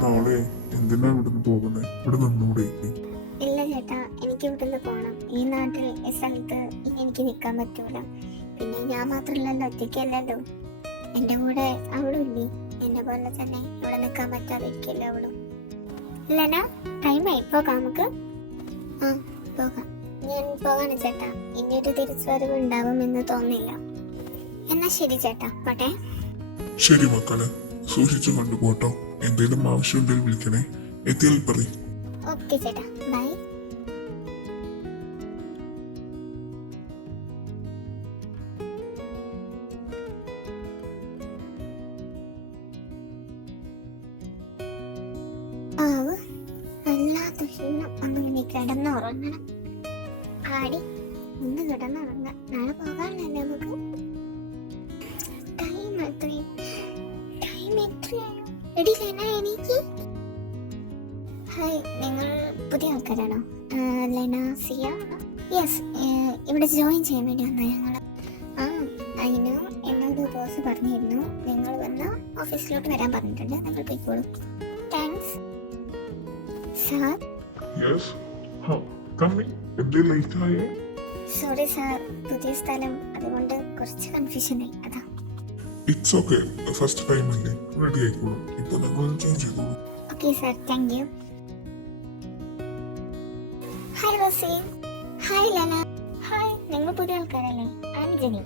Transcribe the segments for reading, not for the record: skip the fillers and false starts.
നാളെ എന്തിനാ ഇവിടുന്ന് പോകുന്നത്? ഇവിടെ നിന്നൂടെ? ഇല്ല ചേട്ടാ, എനിക്ക് ഇവിടുന്ന് പോകണം. ഈ നാട്ടിൽ ഈ സ്ഥലത്ത് ഇനി എനിക്ക് നിൽക്കാൻ പറ്റൂല. പിന്നെ ഞാൻ മാത്രമല്ലല്ലോ, ഒറ്റയ്ക്കല്ലല്ലോ. എൻ്റെ കൂടെ അവളും ഇല്ലേ, എന്നെ പോലെ തന്നെ ഇവിടെ നിൽക്കാൻ പറ്റാതിരിക്കില്ല അവളും. ഇല്ലടാ, ടൈമായി, പോകാം നമുക്ക്. ആ പോകാം. ഞാൻ പോകാണ് ചേട്ടാ. ഇനിയൊരു തിരിച്ചുവരവ് ഉണ്ടാവുമെന്ന് തോന്നില്ല. എന്നാ ശരി ചേട്ടാ, പോട്ടെ. ശരി മക്കളെ, സൂക്ഷിച്ചു കണ്ടുപോട്ടോ. എന്തെങ്കിലും ആവശ്യമുണ്ടെങ്കിൽ വിളിക്കണേ. എത്തിയാൽ പറയും. ഓക്കെ ചേട്ടാ, ബൈ. വല്ലാത്ത ക്ഷീണം. ഒന്ന് ഇനി കിടന്നുറങ്ങണം. ആടി ഒന്ന് കിടന്നുറങ്ങ. നാളെ പോകാനല്ലേ നമുക്ക്. ടൈം എത്രയായോ? എടി ലെന, എനിക്ക് ഹായ്, നിങ്ങൾ പുതിയ ആൾക്കാരാണോ? ലെന, സിയ? യെസ്, ഇവിടെ ജോയിൻ ചെയ്യാൻ വേണ്ടി വന്ന ഞങ്ങൾ. ആ അതിന് എന്നോട് ബോസ് പറഞ്ഞിരുന്നു നിങ്ങൾ വന്ന് ഓഫീസിലോട്ട് വരാൻ പറഞ്ഞിട്ടുണ്ട്. നിങ്ങൾ പോയിക്കോളൂ. Thanks sir. സോറി സാർ, പുതിയ സ്ഥലം, അതുകൊണ്ട് കുറച്ച് കൺഫ്യൂഷൻ ആയി, അതാ. ഇറ്റ്സ് ഓക്കേ, ഫസ്റ്റ് ടൈം അല്ലേ, റെഡി ആയിക്കോളും. ഇപ്പോൾ ഞങ്ങൾ ചേഞ്ച് ചെയ്തോളൂ. Okay sir, thank you. Hi Rosie. Hi Lena. Hi, നിങ്ങൾ പുതിയ ആൾക്കാരല്ലേ? ആൻജനി.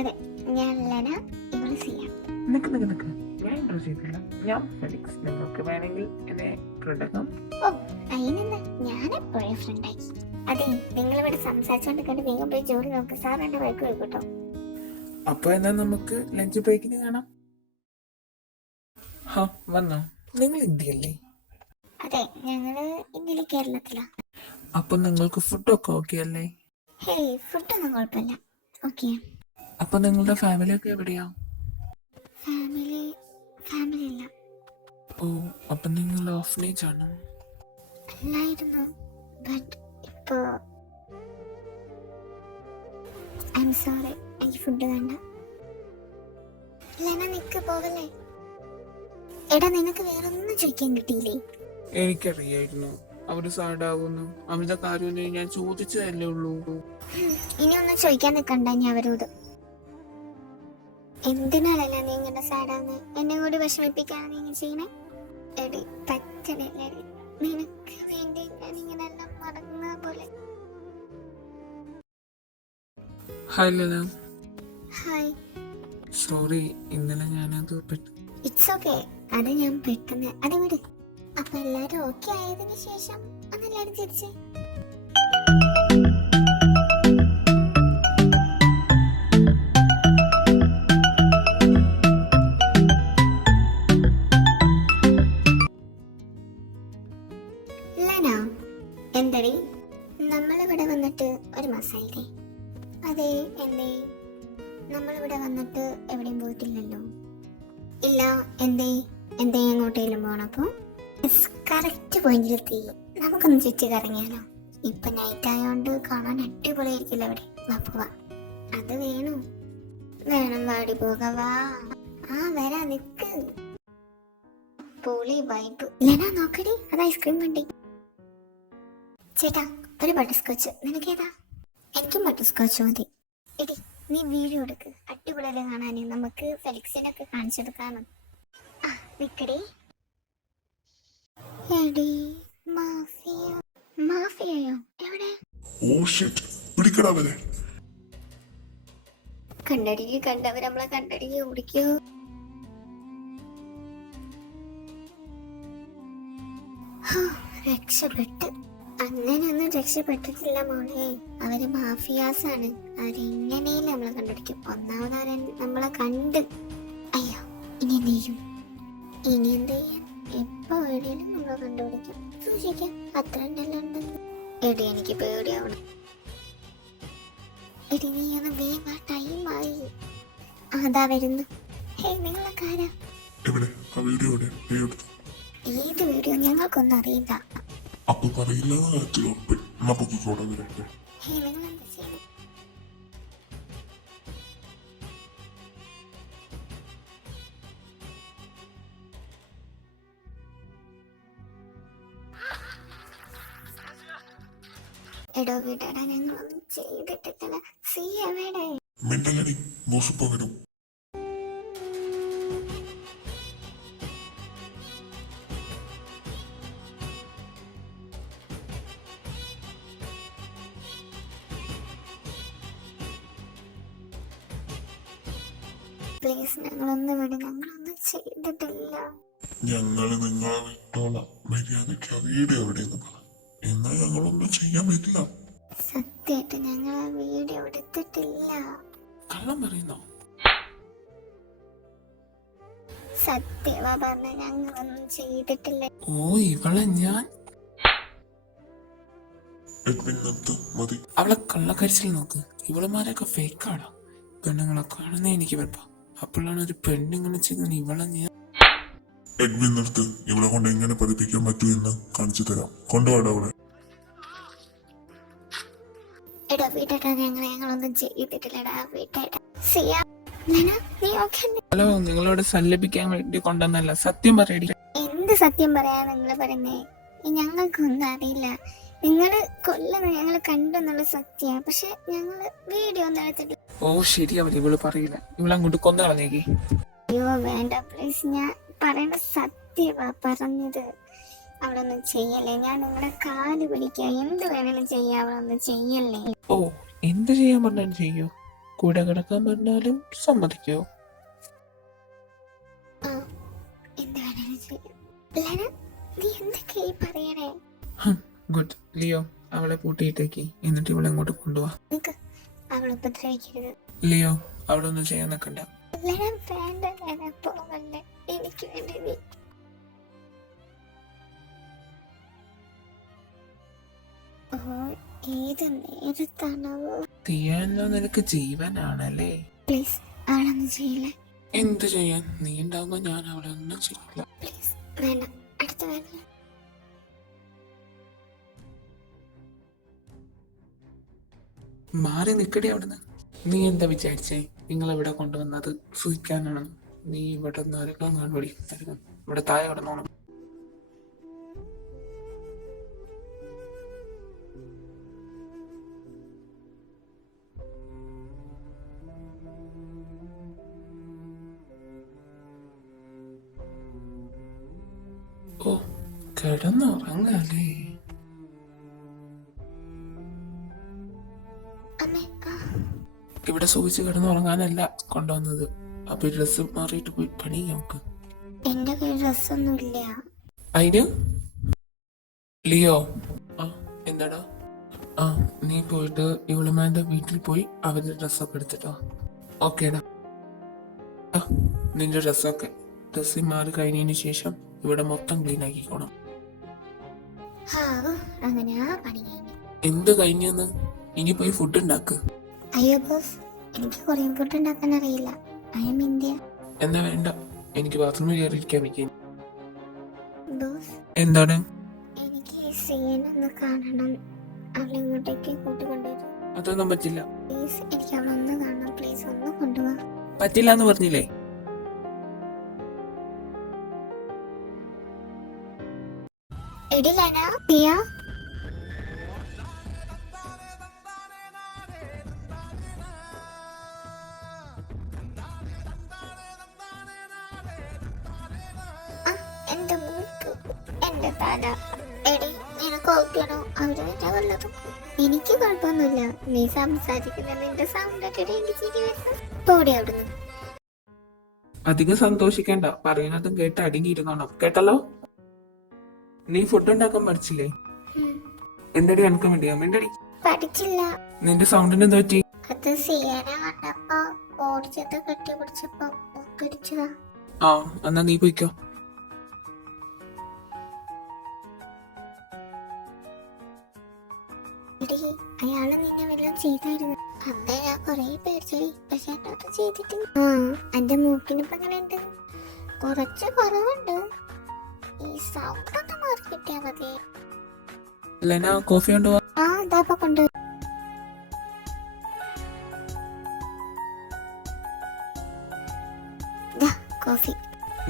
അതെ, ഞാൻ ലെന, ഇവള് സിയ. നിക്ക് ഞാൻ ഇൻട്രോ ചെയ്തില്ല. ഞാൻ ഫെലിക്സ്. നിങ്ങൾക്ക് വേണമെങ്കിൽ എന്നെ ഫ്രണ്ടാക്കാം. ഓ അതിനെന്താ, ഞാൻ എപ്പോഴും ഫ്രണ്ടായി. അതെ, നിങ്ങൾ ഇവിടെ സംസാരിച്ചോണ്ട് കണ്ട് വേഗം പോയി ജോലി നോക്ക്. സാർ എന്റെ വൈക്ക് പോയിക്കോട്ടോ. അപ്പൊ എന്നാ നമുക്ക് ലഞ്ച് ബ്രേക്കിന് കാണാം. ഹാ വന്നോ? നിങ്ങൾ ഇന്ത്യയല്ലേ? അതെ, ഞങ്ങള് ഇന്ത്യയിലെ കേരളത്തിലാ. അപ്പൊ നിങ്ങൾക്ക് ഫുഡൊക്കെ ഓക്കെ അല്ലേ? ഹേയ്, ഫുഡൊന്നും കുഴപ്പമില്ല, ഓക്കെ. അപ്പൊ നിങ്ങളുടെ ഫാമിലി ഒക്കെ എവിടെയാ? ഫാമിലി ഇല്ല. ഓ, അപ്പൊ നിങ്ങൾ ഓഫ്നേജ് ആണോ? അല്ലായിരുന്നു, ബട്ട് ഇപ്പോ ഐ എം സോറി, എനിക്ക് ഫുഡ് വേണ്ട. ലെന, നിക്ക്, പോകല്ലേ. എടാ, നിനക്ക് വേറൊന്നും ചോദിക്കാൻ കിട്ടിയില്ലേ? എനിക്കറിയായിരുന്നു അവര് സാഡാവുന്നു. അവരുടെ കാര്യം ഞാൻ ചോദിച്ചതല്ലേ ഉള്ളൂ. ഇനി ഒന്നും ചോദിക്കാൻ നിൽക്കണ്ട ഞാൻ അവരോട്. എന്തിനാണല്ല നീ ഇങ്ങനെ സാഡാന്ന്? എന്നെ കൂടി വിഷമിപ്പിക്കാണ് നീ ചെയ്യണേ. എടി പറ്റണില്ലേ, നിനക്ക് വേണ്ടി ഞാൻ ഇങ്ങനെ എല്ലാം മറന്ന പോലെ. ഹായ് ലല. ഹായ്. സോറി, ഇന്നലെ ഞാനത് ഇറ്റ്സ് ഓക്കെ, അത് ഞാൻ പെട്ടെന്ന് അത് വിട്. അപ്പൊ എല്ലാരും ഓക്കെ ആയതിനു ശേഷം അന്നെല്ലാരും തിരിച്ച്. എന്തടി, നമ്മളിവിടെ വന്നിട്ട് ഒരു മാസമായില്ലേ? അതെ, എന്തേ? നമ്മളിവിടെ വന്നിട്ട് എവിടെയും പോയിട്ടില്ലല്ലോ. ഇല്ല, എന്തേ? എങ്ങോട്ടേലും പോണപ്പോ? കറക്റ്റ് പോയിന്റിലെത്തി. നമുക്കൊന്ന് ചുറ്റി കറങ്ങിയാലോ? ഇപ്പൊ നൈറ്റ് ആയോണ്ട് കാണാൻ അടിപൊളിയായിരിക്കില്ല അവിടെ. വാ പോവാ. അത് വേണം വാടി പോകവാ. ആ വരാ, നിക്ക്. പൊളി വൈബ്. ലെന, നോക്കടി, അത് ഐസ്ക്രീം വണ്ടി. ചേട്ടാ, ഒരു ബട്ടർസ്കോച്ച്. നിനക്കേതാ? എനിക്കും ബട്ടർസ്കോച്ച് മതി. എടി, നീ വീഡിയോ എടുക്ക്, അടിപൊളിയല്ലേ കാണാന്. നമുക്ക് ഫെലിക്സിനൊക്കെ കാണിച്ചെടുക്കാണ്. ആ നിക്കടി. എടി, മാഫിയയോ? എവിടെ? ഓ ഷിറ്റ്, പിടിക്കടാ അവരെ. കണ്ടവർ നമ്മളെ കണ്ടടിക്ക് ഓടിക്കോ. രക്ഷപ്പെട്ട്. അങ്ങനെയൊന്നും രക്ഷപ്പെട്ടിട്ടില്ല മോളെ. അവര് മാഫിയാസാണ്. അവരെങ്ങനെയും നമ്മളെ കണ്ടുപിടിക്കും. ഒന്നാമത് അവരെ നമ്മളെ കണ്ട്. അയ്യോ, ഇനി എന്ത് ചെയ്യും? എപ്പോ എവിടെയും നമ്മളെ കണ്ടുപിടിക്കും. സൂക്ഷിക്കാം, അത്ര ഉണ്ടല്ലോ. എടി, എനിക്ക് പേടിയാവണം. എടി, നീ ഒന്ന് വേഗം, ടൈമായി. അതാ വരുന്നു. ഹേയ്, നിങ്ങളൊക്കെ ആരാ? ഏത് വീഡിയോ? ഞങ്ങൾക്കൊന്നും അറിയില്ല. അപ്പൊ പറയില്ല കാര്യത്തിൽ ഉറപ്പ്. എന്നാ പൊക്കിക്കോട്ടെ വരട്ടെ. ഹേയ്, നിങ്ങളെന്താ ചെയ്യുന്നത്? എടോ വീട്ടേടാ ഞങ്ങളൊന്നും ചെയ്തിട്ടില്ല. സി എവിടെ? മിണ്ടലടി, ബോസ് ഇപ്പൊ വരും. പ്ലീസ് ഞങ്ങളൊന്ന് വിട്, ഞങ്ങളൊന്നും ചെയ്തിട്ടില്ല. ഞങ്ങള് നിങ്ങളെ വിട്ടോളാം. മര്യാദയ്ക്ക് ആ വീട് എവിടെയെന്ന് പറ. എന്നാ ഞങ്ങളൊന്നും ചെയ്യാൻ പറ്റില്ല. സത്യമായിട്ട് ഞങ്ങൾ ആ വീഡിയോ എടുത്തിട്ടില്ല. കള്ളം പറയുന്നോ? സത്യവാ പറഞ്ഞ ഞങ്ങളൊന്നും ചെയ്തിട്ടില്ല. ഓ ഇവളെ ഞാൻ എഡ്വിൻ നിർത്ത്, മതി. അവളെ കള്ളക്കരിച്ചിൽ നോക്ക്. ഇവളുമാരൊക്കെ ഫേക്കാടാ. പെണ്ണുങ്ങളെ കാണുന്ന എനിക്ക് വെപ്പാ. അപ്പോഴാണ് ഒരു പെണ്ണിങ്ങനെ ചെയ്യുന്ന ഇവളെ ഞാൻ. എഡ്വിൻ നിർത്ത്. ഇവളെ കൊണ്ട് എങ്ങനെ പഠിപ്പിക്കാൻ പറ്റൂ എന്ന് കാണിച്ചു തരാം. കൊണ്ടുപോടാ അവളെ. എടാ വീട്ടേട്ടാ ഞങ്ങളൊന്നും ചെയ്തിട്ടില്ലടാ വീട്ടേട്ടാ. സിയ നീ ഓക്കെ? ഹലോ, നിങ്ങളോട് സല്ലപിക്കാൻ വേണ്ടി കൊണ്ടുവന്നല്ല, സത്യം പറയടി. എന്ത് സത്യം പറയാ നിങ്ങൾ പറയുന്നേ? ഞങ്ങൾക്കൊന്നും അറിയില്ല. നിങ്ങള് കൊല്ലുന്ന ഞങ്ങൾ കണ്ടെന്നുള്ള സത്യ. പക്ഷെ ഞങ്ങള് വീഡിയോ ഒന്നും എടുത്തിട്ടില്ല. ഓ ശരിയാവില്ല, ഇവള് പറയില്ല. ഇവളങ്ങോട്ട് കൊന്നു കളഞ്ഞേക്ക്. അയ്യോ വേണ്ട പ്ലീസ്, ഞാൻ പറയണ സത്യവാ പറഞ്ഞത്. അവളൊന്നും ചെയ്യല്ലേ. ഞാൻ നിങ്ങളുടെ കാല് പിടിക്കുക, എന്ത് വേണേലും ചെയ്യാം. അവളൊന്നും ചെയ്യല്ലേ. ഓ എന്ത് ചെയ്യാൻ പറഞ്ഞാലും ചെയ്യോ? കൂടെ കിടക്കാൻ പറഞ്ഞാലും സമ്മതിക്കോ? ആ എന്ത് വേണേലും ചെയ്യാം. ലന, നീ എന്തൊക്കെയാ ഈ പറയണേ? ഗുഡ്. ലിയോ അവളെ പൂട്ടിയിട്ടേക്ക്, എന്നിട്ട് ഇവളെ അങ്ങോട്ട് കൊണ്ടുപോവാ. നിനക്ക് അവളെ ഉപദ്രവിക്കരുത്. ലിയോ അവളൊന്നും ചെയ്യാൻ നിൽക്കണ്ട. ലന വേണ്ട, ലന പോവല്ലേ. എനിക്ക് വേണ്ടി നീ. ഓ ഏത് നേരത്താണാവോ? തീയാനോ നിനക്ക് ജീവനാണല്ലേ? പ്ലീസ് അവളൊന്നും ചെയ്യില്ല. എന്ത് ചെയ്യാൻ? നീ ഉണ്ടാവുമ്പോ ഞാൻ അവളെ ഒന്നും ചെയ്യില്ല. പ്ലീസ് വേണ്ട, അടുത്ത വേണ്ട. മാറി നിക്കടി അവിടുന്ന്. നീ എന്താ വിചാരിച്ചേ? നിങ്ങളെവിടെ കൊണ്ടുവന്നത് സൂഹിക്കാനാണ്? നീ ഇവിടെ നരകം കാണുപടി. നരകം ഇവിടെ താഴെ കിടന്നോണം. ഓ കിടന്നുറങ്ങാലേ. അമ്മേ ഇവിടെ സൂചിച്ച് കിടന്നുറങ്ങാനല്ല കൊണ്ടുവന്നത്. അപ്പൊ ഡ്രസ് മാറിയിട്ട് പോയി പണി നമുക്ക്. എന്റെ കയ്യിൽ ഡ്രസ്സൊന്നും ഇല്ല. അതിന് ലിയോ. ആ എന്താടാ? ആ നീ പോയിട്ട് ഇവളുമാരുടെ വീട്ടിൽ പോയി അവരുടെ ഡ്രസ്സൊക്കെ എടുത്തിട്ടോ. ഓക്കേടാ. നിന്റെ ഡ്രസ്സൊക്കെ ഡ്രസ്സിൽ മാറി കഴിഞ്ഞതിന് ശേഷം ഇവിടെ മൊത്തം ക്ലീൻ ആക്കിക്കോണം. അങ്ങനെ ആ പണി കഴിഞ്ഞു. എന്ത് കഴിഞ്ഞെന്ന്? ഇനി പോയി ഫുഡ് ഉണ്ടാക്ക്. അയ്യോ ബോസ്, എനിക്ക് കൊറിയൻ ഫുഡ് ഉണ്ടാക്കാൻ അറിയില്ല. I M India. എന്നാ വേണ്ട, എനിക്ക് ബാത്റൂമിൽ കയറിയിരിക്കാൻ പറ്റി. ബോസ് എന്താണ്? എനിക്ക് സീനൊന്ന് കാണണം. അവളിങ്ങോട്ടേക്ക് കൂട്ടിക്കൊണ്ടുവരും. അതൊന്നും പറ്റില്ല. പ്ലീസ് എനിക്ക് അവളൊന്ന് കാണണം. പ്ലീസ് ഒന്ന് കൊണ്ടുപോവാ. പറ്റില്ല എന്ന് പറഞ്ഞില്ലേ? എടി ലന, സിയ എന്റെ മൂക്ക്, എന്റെ തല. എടി നിനക്ക് ഓക്കെയാണോ? അവര് തന്നെ വല്ലതും. എനിക്ക് കുഴപ്പമൊന്നുമില്ല. നീ സംസാരിക്കുന്ന നിന്റെ സൗണ്ട് കേട്ടിട്ട് എനിക്ക് ചിരി വരുന്നു. പോടി അവിടുന്ന്. അധികം സന്തോഷിക്കണ്ട, പറയുന്നതും കേട്ട് അടങ്ങിയിരുന്നോണം കേട്ടല്ലോ. നീ ഫുഡ് ഉണ്ടാക്കാൻ പഠിച്ചില്ലേ? എന്തടി എനക്ക് വേണ്ടിയാ? മിണ്ടടി. പഠിച്ചില്ല. നിന്റെ സൗണ്ടിന് എന്താ പറ്റി? അത് സിയനെ കണ്ടപ്പോ ഓടിച്ചത് കെട്ടിപ്പിടിച്ചപ്പോ പിടിച്ചതാ. ആ എന്നാ നീ പോയിക്കോ. എടി അയാള് നിന്നെ വല്ലതും ചെയ്തായിരുന്നു. അന്നേ ഞാൻ കൊറേ പേടിച്ചടി, പക്ഷെ എന്നോട് ചെയ്തിട്ടില്ല. എന്റെ മൂക്കിനിപ്പോ എങ്ങനെയുണ്ട്? കുറച്ച് കുറവുണ്ട്. ഈ സൗണ്ട് ഒന്ന് മാറി കിട്ടിയാ മതി. ലെന കോഫി കൊണ്ടുപോവാ. ആ ഇതാപ്പ കൊണ്ട്. കോഫി.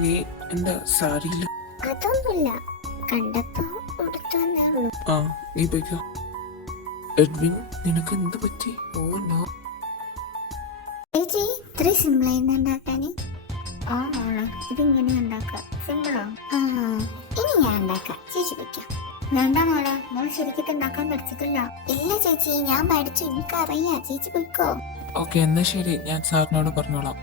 നീ എന്താ സാരിയില്ല? അതൊന്നുമില്ല, കണ്ടപ്പോ ഉടുത്തു വന്നേ ഉള്ളൂ. ആ നീ പോയിക്കോ. എഡ്വിൻ, നിനക്ക് എന്ത് പറ്റി? Oh no. ചേച്ചി ഇത്ര സിമ്പിളായിരുന്നു ഉണ്ടാക്കാന്. ആ മോളെ ഇതിങ്ങനെ ഉണ്ടാക്കാം. സിമ്പിളോ? ആ ഇനി ഞാൻ ഉണ്ടാക്കാം. ചേച്ചി വെക്കാം. വേണ്ട മോളെ, മോൾ ശരിക്കും ഉണ്ടാക്കാൻ പഠിച്ചിട്ടില്ല. ഇല്ല ചേച്ചി, ഞാൻ പഠിച്ചു, എനിക്കറിയാം. ചേച്ചി പൊയ്ക്കോ. ഓക്കെ, എന്നാ ശരി, ഞാൻ സാറിനോട് പറഞ്ഞോളാം.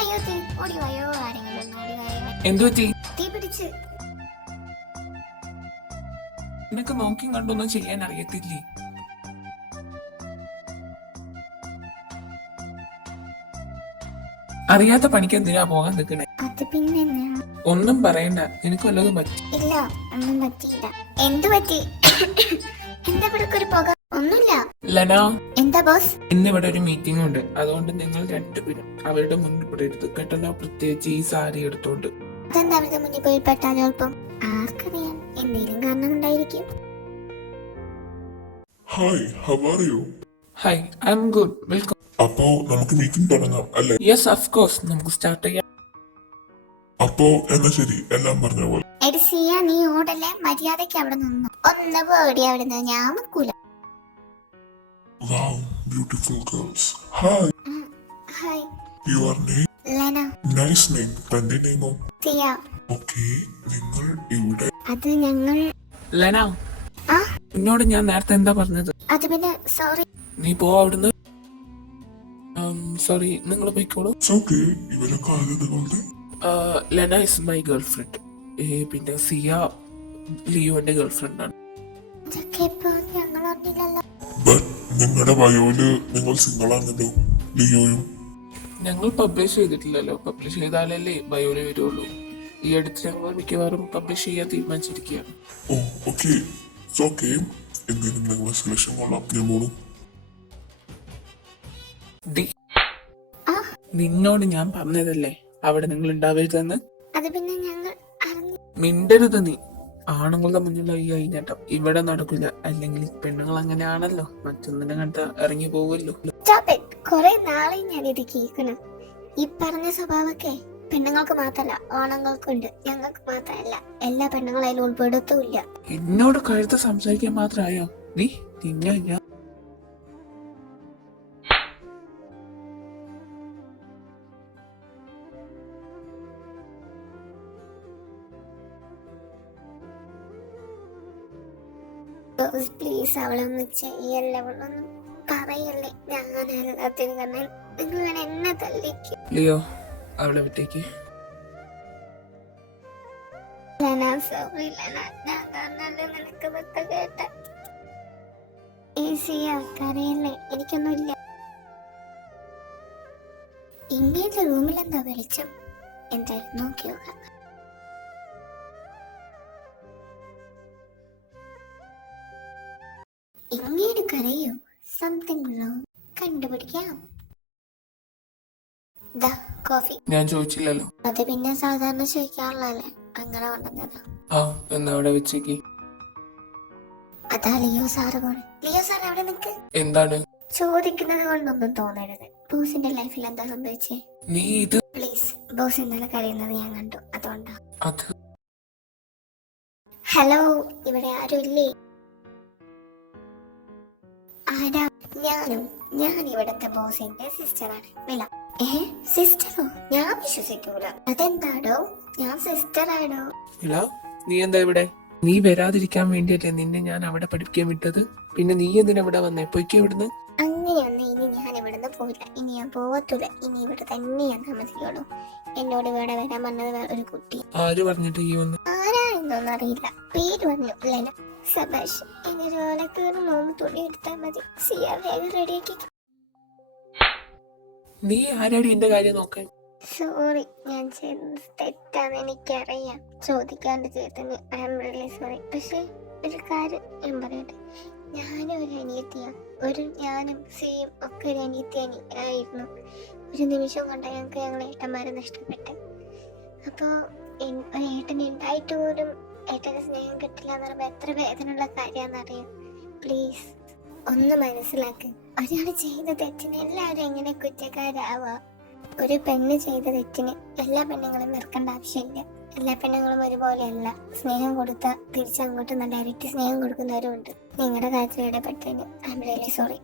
അയ്യോ തീ ഓടി വായോ, ആരെങ്കിലും ഒന്ന് ഓടി വായോ. എന്തു പറ്റി? തീ പിടിച്ച്. നിനക്ക് നോക്കി കണ്ടൊന്നും ചെയ്യാൻ അറിയത്തില്ലേ? അറിയാത്ത പണിക്ക് എന്തിനാ പോകാൻ നിൽക്കണേ? അത് പിന്നെ ഒന്നും പറയണ്ട, നിനക്ക് വല്ലതും പറ്റി? ഇല്ല, ഒന്നും പറ്റിയില്ല. എന്തു പറ്റി? എന്താ ഇവിടെ ഒരു പുക? ഒന്നുമില്ല. ലന, എന്താ ബോസ്? ഇന്നിവിടെ ഒരു മീറ്റിംഗ് ഉണ്ട്, അതുകൊണ്ട് നിങ്ങൾ രണ്ടുപേരും അവരുടെ മുന്നിൽ പെടരുത് കേട്ടല്ലോ, പ്രത്യേകിച്ച് ഈ സാരി എടുത്തോണ്ട്. അതെന്താ അവരുടെ മുന്നിൽ പോയി പെട്ടാലോ? അല്പം ആർക്കറിയാം, എന്തെങ്കിലും കാരണം ഉണ്ടായിരിക്കും. Hi, how are you? Hi, I M good, welcome. അപ്പോ നമുക്ക് മീറ്റിംഗ് തുടങ്ങാം അല്ലേ? യെസ്, ഓഫ് കോഴ്സ്, നമുക്ക് സ്റ്റാർട്ട് ചെയ്യാം. അപ്പോ എന്നാ ശരി, എല്ലാം പറഞ്ഞ പോലെ. എടി സിയ, നീ ഓടല്ലേ, മര്യാദയ്ക്ക് അവിടെ നിന്നു. ഒന്ന് പോടി അവിടുന്ന്, ഞാൻ നിൽക്കൂല. Wow, beautiful girls. Hi, hi. your name? Lena. Nice name. തന്റെ നെയിമോ? സിയ. Okay, നിങ്ങൾ ഇവിടെ. അത് ഞങ്ങൾ. ലന, ആ എന്നോട് ഞാൻ നേരത്തെ എന്താ പറഞ്ഞത്? അത് പിന്നെ സോറി. നീ പോ അവിടുന്ന്. സോറി, നിങ്ങൾ പോയിക്കോളൂ. It's okay. ഇവരൊക്കെ ആദ്യം നിങ്ങളുടെ. Lena is my girl friend. പിന്നെ സിയ ലിയോന്റെ ഗേൾ ഫ്രണ്ടാണ്. ഇതൊക്കെ ഇപ്പൊ ഞങ്ങൾ അറിഞ്ഞില്ലല്ലോ. But നിങ്ങളുടെ ബയോയില് നിങ്ങൾ സിംഗിൾ ആണല്ലോ, ലിയോയും. ഞങ്ങൾ പബ്ലിഷ് ചെയ്തിട്ടില്ലല്ലോ, പബ്ലിഷ് ചെയ്താലല്ലേ ബയോയിൽ വരുള്ളൂ. ഈ അടുത്ത് ഞങ്ങൾ മിക്കവാറും പബ്ലിഷ് ചെയ്യാൻ തീരുമാനിച്ചിരിക്കുകയാണ്. ഓ ഓക്കെ, ഇറ്റ്സ് ഓക്കെ. എന്തെങ്കിലും നിങ്ങളെ സെലക്ഷൻ കൊള്ളാം, ഞാൻ പോണു. ഡി, നിന്നോട് ഞാൻ പറഞ്ഞതല്ലേ അവിടെ നിങ്ങൾ ഉണ്ടാവരുതെന്ന്. അത് പിന്നെ ഞങ്ങൾ അറിഞ്ഞു. മിണ്ടരുത് നീ. ആണുങ്ങളുടെ മുന്നിലുള്ള ഈ കൈനേട്ടം ഇവിടെ നടക്കില്ല, അല്ലെങ്കിൽ പെണ്ണുങ്ങൾ അങ്ങനെയാണല്ലോ, മറ്റൊന്നിനെ കണ്ട ഇറങ്ങി പോവുമല്ലോ. കൊറേ നാളെ ഞാൻ ഇത് കേൾക്കണം. ഈ പറഞ്ഞ സ്വഭാവമൊക്കെ പെണ്ണുങ്ങൾക്ക് മാത്രല്ല ആണുങ്ങൾക്കുണ്ട്, ഞങ്ങൾക്ക് മാത്രമല്ല. എല്ലാ പെണ്ണുങ്ങളും അതിൽ ഉൾപ്പെടുത്തുമില്ല. എന്നോട് കഴുത്ത് സംസാരിക്കാൻ മാത്രമായോ നീ? നിന്നെ ഞാൻ പ്ലീസ് അവളൊന്നും ചെയ്യല്ല, അവളൊന്നും പറയല്ലേ. ഞാൻ എല്ലാത്തിനും കാരണം നിങ്ങൾ എന്നെ തല്ലിക്കും. ലിയോ, അവളെ വിട്ടേക്ക്. സോറി ലെന, ഞാൻ കാരണല്ലേ നിനക്ക് പത്ത കേട്ട. ഈസിയാ, കരയല്ലേ, എനിക്കൊന്നുമില്ല. ഇങ്ങേത്തെ റൂമിൽ എന്താ വെളിച്ചം? എന്തായാലും നോക്കി നോക്കാം. ഇങ്ങനെ കരയോ? സംതിങ് റോങ്, കണ്ടുപിടിക്കാം. ദാ കോഫി. ഞാൻ ചോദിച്ചില്ലല്ലോ. അത് പിന്നെ സാധാരണ ചോദിക്കാറുള്ളല്ലേ, അങ്ങനെ കൊണ്ടുവന്നതാ. ആ, എന്നാ അവിടെ വെച്ചേക്ക്. അതാ ലിയോ സാറ് പോണെ. ലിയോ സാർ അവിടെ നിൽക്ക്. എന്താണ്? ചോദിക്കുന്നത് കൊണ്ടൊന്നും തോന്നരുത്. ബോസിന്റെ ലൈഫിൽ എന്താ സംഭവിച്ചേ? നീ ഇത് പ്ലീസ്, ബോസ് ഇന്നലെ കരയുന്നത് ഞാൻ കണ്ടു, അതുകൊണ്ടാ. അത് ഹലോ, ഇവിടെ ആരും ഇല്ലേ? ആരാ? ഞാൻ ഇവിടത്തെ ബോസിന്റെ സിസ്റ്ററാണ്, വില. സിസ്റ്ററോ? ഞാൻ വിശ്വസിക്കൂല. അതെന്താടോ? ഞാൻ സിസ്റ്ററാണോ? ഇല്ല, നീ എന്താ ഇവിടെ? നീ വരാതിരിക്കാൻ വേണ്ടിയല്ലേ നിന്നെ ഞാൻ അവിടെ പഠിപ്പിക്കാൻ വിട്ടത്. പിന്നെ നീ എന്തിനാ ഇവിടെ വന്നേ? പൊയ്ക്കോ ഇവിടുന്ന്. അങ്ങനെയൊന്നും ഇനി ഞാൻ ഇവിടുന്ന് പോയില്ല. ഇനി ഞാൻ പോവത്തില്ല. ഇനി ഇവിടെ തന്നെ ഞാൻ താമസിക്കുള്ളൂ. എന്നോട് ഇവിടെ വരാൻ പറഞ്ഞത് ഒരു കുട്ടി. ആര് പറഞ്ഞിട്ട് ഈ വന്ന്? ആരാണെന്നൊന്നും അറിയില്ല, പേര് പറഞ്ഞു ലെന. സബാഷ്, ഇനി ജോലിക്ക് റൂം തുണി എടുത്താൽ മതി. സിയ വേഗം റെഡിയാക്കി. നീ ആരാടി എന്റെ കാര്യം നോക്കാൻ? സോറി, ഞാൻ ചെയ്തത് തെറ്റാന്ന് എനിക്കറിയാം. ചോദിക്കാണ്ട് ചെയ്തതിന് ഐ ആം റിയലി സോറി. പക്ഷെ ഒരു കാര്യം ഞാൻ പറയട്ടെ, ഞാനും ഒരു അനിയത്തിയാ. ഞാനും സിയും ഒക്കെ ഒരു അനിയത്തിയായിരുന്നു. ഒരു നിമിഷം കൊണ്ട് ഞങ്ങൾക്ക് ഞങ്ങളെ ഏട്ടന്മാരെ നഷ്ടപ്പെട്ടെ. അപ്പോൾ ഒരു ഏട്ടൻ ഉണ്ടായിട്ട് പോലും ഏട്ടൻ്റെ സ്നേഹം കിട്ടില്ല എന്ന് പറയുമ്പോൾ എത്ര വേദനയുള്ള കാര്യമാണെന്നറിയാം. പ്ലീസ് ഒന്ന് മനസ്സിലാക്ക്. ഒരാൾ ചെയ്ത തെറ്റിന് എല്ലാവരും എങ്ങനെ കുറ്റക്കാരാവാ? ഒരു പെണ്ണ് ചെയ്ത തെറ്റിന് എല്ലാ പെണ്ണുങ്ങളും വെറുക്കേണ്ട ആവശ്യമില്ല. എല്ലാ പെണ്ണുങ്ങളും ഒരുപോലെയല്ല. സ്നേഹം കൊടുത്താൽ തിരിച്ചങ്ങോട്ട് നല്ല ഇരട്ടി സ്നേഹം കൊടുക്കുന്നവരും ഉണ്ട്. നിങ്ങളുടെ കാര്യത്തിൽ ഇടപെട്ടതിന് ഐ എം റിയലി സോറി.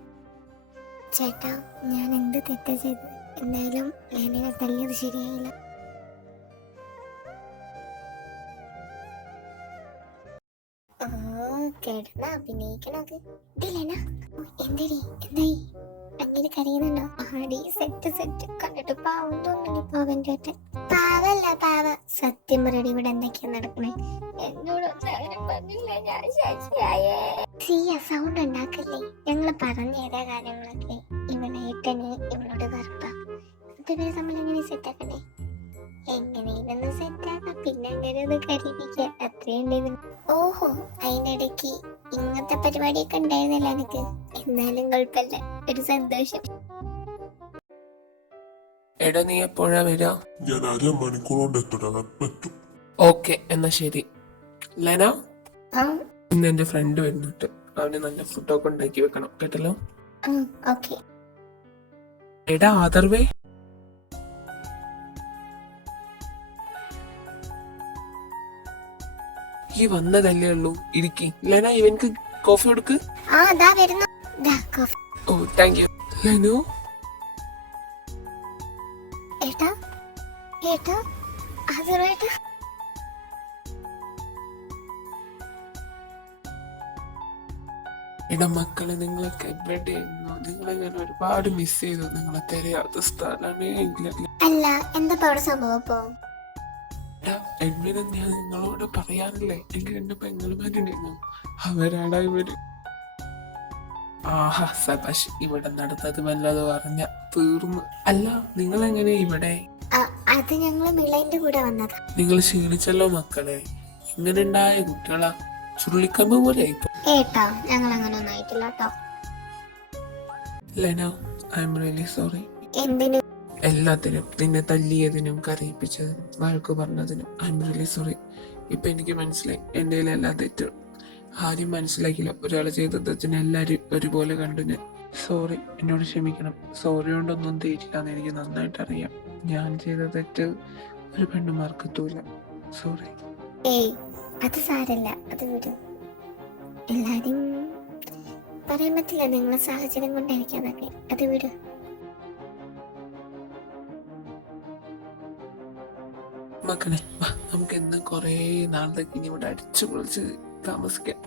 ചേട്ടാ, ഞാൻ എന്ത് തെറ്റാ ചെയ്തത്? എന്തായാലും ലെനിനെ തല്ലിയത് ശരിയായില്ല. കേട്ടനാ അഭിനയിക്കണത്. ലെന, എന്തടി എന്തായി? അങ്ങനെ കരയുന്നുണ്ടോ? ആടി സെറ്റ് സെറ്റ് കണ്ടിട്ട് പാവം തോന്നുന്നു. പാവന്റെ ഒറ്റ പാവല്ല പാവ. സത്യം പറയടി, ഇവിടെ എന്തൊക്കെയാ നടക്കണേ? എന്നോട് സൗണ്ട് ഉണ്ടാക്കല്ലേ. ഞങ്ങള് പറഞ്ഞേതാ കാര്യങ്ങളൊക്കെ. ഇവളേട്ടന് ഇവളോട് വെറുപ്പ. ഇവര് തമ്മിൽ എങ്ങനെ സെറ്റാക്കണ്ടേ? എങ്ങനെയൊന്ന് സെറ്റാക്കാം, പിന്നെ അങ്ങനെ ഒന്ന് കരീപിക്കാം. അത്രയുണ്ട്. ഓഹോ, അതിന്റെ ഇടയ്ക്ക് ഇങ്ങനത്തെ പരിപാടിയൊക്കെ ഉണ്ടായിരുന്നില്ല എനിക്ക്. എന്നാലും കുഴപ്പമില്ല, ഒരു സന്തോഷം. എടാ, നീ എപ്പോഴാ വരാ? ഞാൻ 1/2 മണിക്കൂർ കൊണ്ട് എത്തിടാൻ പറ്റും. ഓക്കെ, എന്നാ ശരി. ലെന, ആ ഇന്ന് എന്റെ ഫ്രണ്ട് വരുന്നുണ്ട്. അവന് നല്ല ഫുഡൊക്കെ ഉണ്ടാക്കി വെക്കണം കേട്ടല്ലോ. ഓക്കെ. എടാ ആദർവേ, ഈ വന്നതല്ലേ ഉള്ളൂ, ഇരിക്കി. ലെന, ഇവൻക്ക് കോഫി കൊടുക്ക്. ദാ വരുന്നു. ദാ കോഫി. Oh thank you. ലെനു, ഏട്ടാ ഏട്ടാ, ആദർവേട്ടാ. എടാ മക്കളെ, നിങ്ങളൊക്കെ എവിടെയായിരുന്നു? നിങ്ങളെ ഞാൻ ഒരുപാട് മിസ് ചെയ്തു. നിങ്ങളെ തിരയാത്ത സ്ഥലമേ ഇല്ല. അല്ല, എന്താ അവിടെ സംഭവം ഇപ്പോ? എങ്ങനെ ഞാൻ നിങ്ങളോട് പറയാറില്ലേ, എനിക്ക് 2 പെങ്ങളുമാരുണ്ടായിരുന്നു. അവരാടാ ഇവര്. ആഹാ സബാഷ്, ഇവിടെ നടന്നത് വല്ലതോ അറിഞ്ഞ തീർന്നു. അല്ല, നിങ്ങൾ എങ്ങനെ ഇവിടെ? അത് ഞങ്ങള് മിളന്റെ കൂടെ വന്നതാ. നിങ്ങൾ ക്ഷീണിച്ചല്ലോ മക്കളെ. ഇങ്ങനെ ഉണ്ടായ കുട്ടികളാ ചുരുളിക്കമ്പ് പോലെ ആയിപ്പോ. ഏട്ടാ, ഞങ്ങൾ അങ്ങനെ ഒന്നും ആയിട്ടില്ല കേട്ടോ. Lena, I am really sorry. എന്തിനു? എല്ലാത്തിനും, നിന്നെ തല്ലിയതിനും കരയിപ്പിച്ചതിനും വഴക്ക് പറഞ്ഞതിനും ഐ എം റിയലി സോറി. ഇപ്പൊ എനിക്ക് മനസ്സിലായി എന്റെ എല്ലാ തെറ്റും. ആരും മനസ്സിലാക്കില്ല. ഒരാൾ ചെയ്ത തെറ്റിന് എല്ലാരും ഒരുപോലെ കണ്ടു ഞാൻ. സോറി, എന്നോട് ക്ഷമിക്കണം. സോറി കൊണ്ടൊന്നും തീരില്ലാന്ന് എനിക്ക് നന്നായിട്ട് അറിയാം. ഞാൻ ചെയ്ത തെറ്റ് ഒരു പെണ്ണുമാർക്കെത്തൂല. സോറി. ഏയ്, അത് സാരല്ല, അത് വിടും. എല്ലാരും പറയാൻ പറ്റില്ല, നിങ്ങളെ സാഹചര്യം കൊണ്ടായിരിക്കും അതൊക്കെ. അത് വിടും. മക്കളെ, നമുക്ക് ഇന്ന് കുറേ നാളത്തേക്ക് ഇനി ഇവിടെ അടിച്ചു പൊളിച്ച് താമസിക്കാം.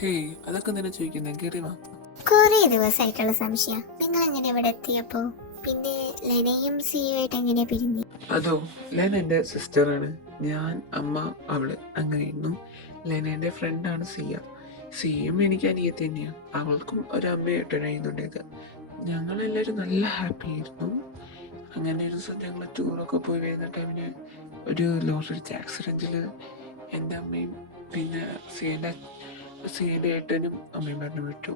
ഹേയ്, അതൊക്കെ നിന്നെ ചോദിക്കുന്നേ, കേറി വാ. കൊറേ ദിവസമായിട്ടുള്ള സംശയം, നിങ്ങൾ എങ്ങനെ ഇവിടെ എത്തിയപ്പോ? പിന്നെ ലെനയും സിയുമായിട്ട് എങ്ങനെ പിരിഞ്ഞു? അതോ, ലെന എന്റെ സിസ്റ്ററാണ്. ഞാൻ, അമ്മ, അവള് അങ്ങനെയായിരുന്നു. ലെന എന്റെ ഫ്രണ്ടാണ് സിയ. സിയും എനിക്ക് അനിയത്തി തന്നെയാണ്. അവൾക്കും ഒരു അമ്മയായിട്ടായിരുന്നുണ്ടേത്. ഞങ്ങളെല്ലാവരും നല്ല ഹാപ്പി ആയിരുന്നു. അങ്ങനെ ഒരു ദിവസം ഞങ്ങൾ ടൂറൊക്കെ പോയി വരുന്ന ടൈമിന് ഒരു ലോറി ആക്സിഡന്റിൽ എൻ്റെ അമ്മയും പിന്നെ സിയുടെ ഏട്ടനും അമ്മയും പറഞ്ഞു വിട്ടു.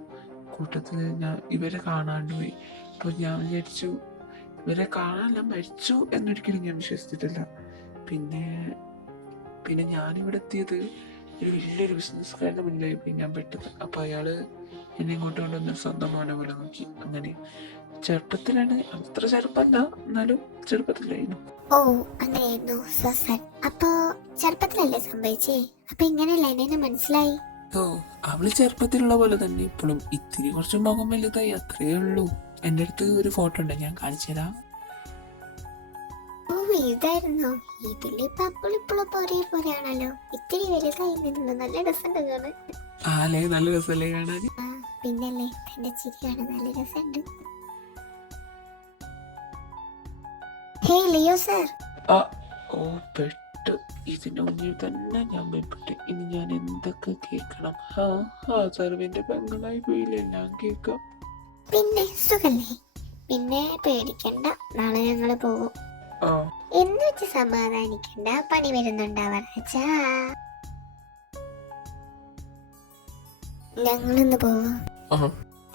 കൂട്ടത്തിൽ ഞാൻ ഇവരെ കാണാണ്ട് പോയി. അപ്പോൾ ഞാൻ വിചാരിച്ചു ഇവരെ കാണാനല്ല, മരിച്ചു എന്നൊരിക്കലും ഞാൻ വിശ്വസിച്ചിട്ടില്ല. പിന്നെ ഞാനിവിടെ എത്തിയത് ഒരു വലിയൊരു ബിസിനസ്സുകാരുടെ മുന്നിലായി പോയി ഞാൻ പെട്ടത്. അപ്പൊ അയാള് എന്നെ ഇങ്ങോട്ട് കൊണ്ടുവന്ന് സ്വന്തം മോനെ പോലെ നോക്കി. അങ്ങനെ ചെറുപ്പത്തിലാണ്, അത്ര ചെറുപ്പമല്ല എന്നാലും ചെറുപ്പത്തിലായിരുന്നു. ഓ അങ്ങനെയായിരുന്നു. So sad. അപ്പോ ചെറുപ്പത്തിലല്ലേ സംഭവിച്ചേ? അപ്പൊ ഇങ്ങനെയല്ല എന്നെ മനസ്സിലായി. ഓ അവള് ചെറുപ്പത്തിലുള്ള പോലെ തന്നെ ഇപ്പോഴും ഇത്തിരി കുറച്ച് മുഖം വലുതായി, അത്രേ ഉള്ളൂ. എൻ്റെ അടുത്ത് ഒരു ഫോട്ടോ ഉണ്ട്, ഞാൻ കാണിച്ചു തരാം. ഓ ഇതായിരുന്നോ? ഇതില് ഇപ്പൊ അപ്പോളിപ്പോഴൊക്കെ ഒരേപോലെയാണല്ലോ. ഇത്തിരി വലുതായി നിന്നു. നല്ല രസമുണ്ട് കാണാൻ. ആലേ നല്ല രസമല്ലേ കാണാൻ. ആ പിന്നല്ലേ, തന്റെ ചിരിയാണ് നല്ല രസമുണ്ട്. ഹേ ലിയോ സർ. ആ ഓ പെട്ടു. ഇതിന്റെ മുന്നിൽ തന്നെ ഞാൻ ഭയപ്പെട്ടു. ഇനി ഞാൻ എന്തൊക്കെ കേൾക്കണം? ആ സർവിന്റെ പെങ്ങളായി പോയില്ലേ, ഞാൻ കേൾക്കാം. പിന്നെ സുഖല്ലേ? പിന്നെ പേടിക്കണ്ട, നാളെ ഞങ്ങള് പോകും. ആ എന്ന് വെച്ച് സമാധാനിക്കണ്ട, പണി വരുന്നുണ്ടാവാച്ചാ. ഞങ്ങളിന്ന് പോവാ. ആ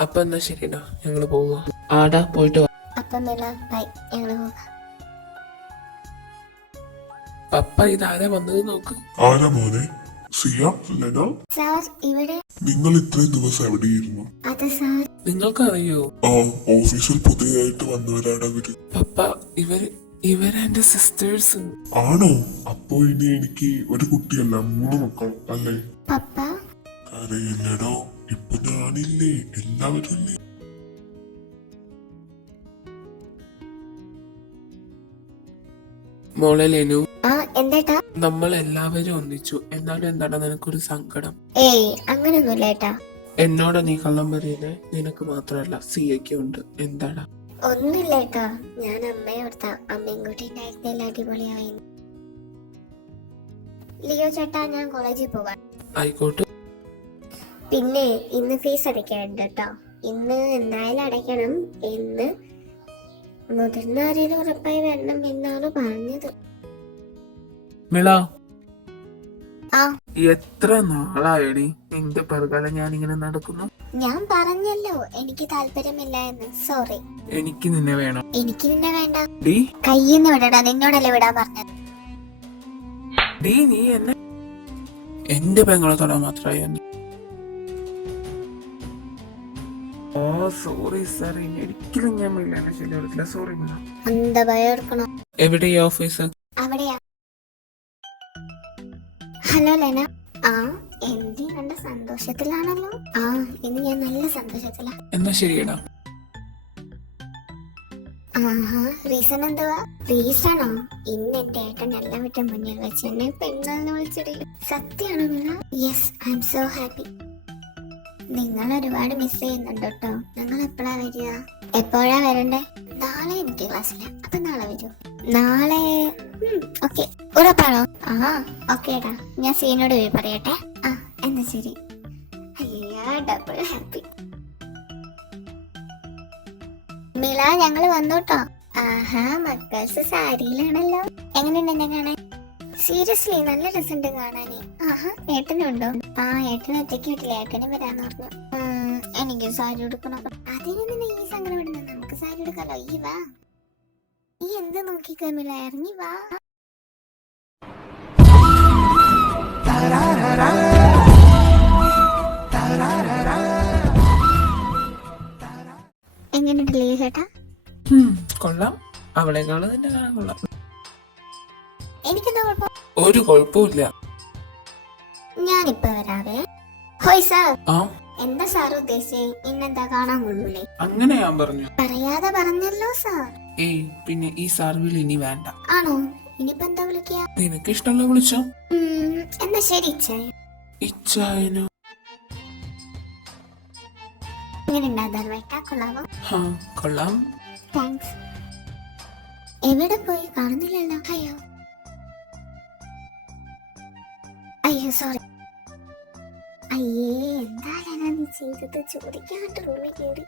അപ്പൊ എന്നാ ശരിടാ, ഞങ്ങള് പോവാ. ആടാ പോയിട്ട് വാ. അപ്പം മിള ബൈ, ഞങ്ങള് പോവാ. പപ്പ ഇതാരാ വന്നത് നോക്ക്. ആരാ മോനെ? സിയ, ലെന? സാർ ഇവിടെ. നിങ്ങൾ ഇത്രയും ദിവസം എവിടെയിരുന്നു? അത് സാർ. നിങ്ങൾക്കറിയോ? ആ, ഓഫീസിൽ പുതിയതായിട്ട് വന്നവരാണ് അവര്. പപ്പ ഇവരെന്റെ സിസ്റ്റേഴ്സ്. ആണോ? അപ്പോ ഇനി എനിക്ക് ഒരു കുട്ടിയല്ല, 3 മക്കൾ അല്ലേ? പപ്പ കരയില്ലടോ, ഇപ്പൊ ഞാനില്ലേ, എല്ലാവരും ഇല്ലേ? മോളെ ലെനു, ആ എന്തേട്ടാ? നമ്മൾ എല്ലാവരും ഒന്നിച്ചു, എന്നാലും എന്താണ് നിനക്കൊരു സങ്കടം? ഏയ് അങ്ങനൊന്നുമില്ല ഏട്ടാ. എന്നോട് നീ കള്ളം പറയുന്നേ? നിനക്ക് മാത്രല്ല സിയയ്ക്കും ഉണ്ട്. എന്താടാ? ഒന്നുമില്ല ഏട്ടാ, ഞാൻ അമ്മയെ ഓർത്ത. അമ്മയും കൂട്ടി ഉണ്ടായിരുന്നില്ല, അടിപൊളിയായി. ലിയോ ചേട്ടാ, ഞാൻ കോളേജിൽ പോവാ. ആയിക്കോട്ടെ. പിന്നെ ഇന്ന് ഫീസ് അടയ്ക്കാനുണ്ട് കേട്ടോ. ഇന്ന് എന്തായാലും അടയ്ക്കണം. ഇന്ന് മുതിർന്ന ആരെങ്കിലും ഉറപ്പായി വരണം എന്നാണ് പറഞ്ഞത്. മിള, ആ എത്ര നാളായടി നിന്റെ പിറകാലം ഞാൻ ഇങ്ങനെ നടക്കുന്നു? ഞാൻ പറഞ്ഞല്ലോ എനിക്ക് താല്പര്യമില്ല എന്ന്. സോറി. എനിക്ക് നിന്നെ വേണം. എനിക്ക് നിന്നെ വേണ്ട. ഡീ കയ്യിന്ന് വിടടാ, നിന്നോടല്ലേ വിടാൻ പറഞ്ഞത്. ഡീ നീ എന്നെ എന്റെ പെങ്ങളെ തൊടാൻ മാത്രമായി വന്നു. ഓ സോറി സാർ, ഇനി ഒരിക്കലും ഞാൻ മില്ലാനെ ശരിയാവില്ല. സോറി മിള. എന്താ ഭയം എടുക്കണോ? എവിടെ ഈ ഓഫീസ്? അവിടെയാ. ഹലോ ലെന. ആ എന്തി കണ്ട സന്തോഷത്തിലാണല്ലോ. ആ ഇന്ന് ഞാൻ നല്ല സന്തോഷത്തിലാ. എന്നാ ശരിയടാ. ആഹാ, റീസൺ എന്തുവാ? റീസണോ? ഇന്ന് എന്റെ ഏട്ടൻ എല്ലാം വിട്ട് മുന്നിൽ വെച്ച് എന്നെ പെണ്ണെന്ന് വിളിച്ചിടില്ല. സത്യമാണോ Mila? Yes, I am so happy. നിങ്ങൾ ഒരുപാട് മിസ് ചെയ്യുന്നുണ്ട് കേട്ടോ. നിങ്ങൾ എപ്പോഴാ വരിക? എപ്പോഴാ വരണ്ടേ? നാളെ എനിക്ക് ക്ലാസ്സില്ല, അപ്പൊ നാളെ വരൂ. നാളെ ഓക്കെ, ഉറപ്പാണോ? ആ ഓക്കെ ഏട്ടാ, ഞാൻ സീനോട് പോയി പറയട്ടെ. ആ എന്നാ ശരി. അയ്യാ ഡബിൾ ഹാപ്പി. മിള ഞങ്ങള് വന്നു കേട്ടോ. ആഹാ, മക്കൾസ് സാരിയിലാണല്ലോ. എങ്ങനെയുണ്ട് എന്നെ കാണാൻ? സീരിയസ്ലി നല്ല രസമുണ്ട് കാണാന്. ആഹാ, ഏട്ടനുണ്ടോ? ആ ഏട്ടന് ഒറ്റയ്ക്ക് വീട്ടിലെ, ഏട്ടനും വരാന്ന് പറഞ്ഞു. എനിക്ക് സാരി ഉടുക്കണം. അതിനൊന്നും ഈ സങ്കടം വിടുന്നത്, നമുക്ക് സാരി എടുക്കാലോ. ഈ വാ, ഈ എന്ത് നോക്കി കമ്മില, ഇറങ്ങി വാ. എങ്ങനെയുണ്ട് ലീ ചേട്ടാ? കൊള്ളാം. അവളെക്കാളും നിന്നെ കാണാൻ കൊള്ളാം. എനിക്കെന്താ കുഴപ്പം? ഒരു കുഴപ്പമില്ല. ഞാനിപ്പോ വരാവേ. ഹോയ് സാർ. ആ എന്താ സാർ ഉദ്ദേശിച്ചേ? ഇന്നെന്താ കാണാൻ കൊള്ളൂലേ? അങ്ങനെ ഞാൻ പറഞ്ഞു. പറയാതെ പറഞ്ഞല്ലോ സാർ. ഏയ് പിന്നെ ഈ സർവിൽ ഇനി വേണ്ട. ആണോ? ഇനിയിപ്പോ എന്താ വിളിക്കുക? നിനക്ക് ഇഷ്ടമുള്ള വിളിച്ചോ. എന്നാ ശരി ഇച്ചായ. ഇച്ചായനോ? എങ്ങനെ ഉണ്ടാകാൻ വേട്ടാ? കൊള്ളാവോ? ഹാ കൊള്ളാം. താങ്ക്സ്. എവിടെ പോയി? കാണുന്നില്ലല്ലോ. അയ്യോ അയ്യോ സോറി. അയ്യേ എന്താ ഞാൻ നീ ചെയ്തത്? ചോദിക്കാണ്ട് റൂമിൽ കയറി.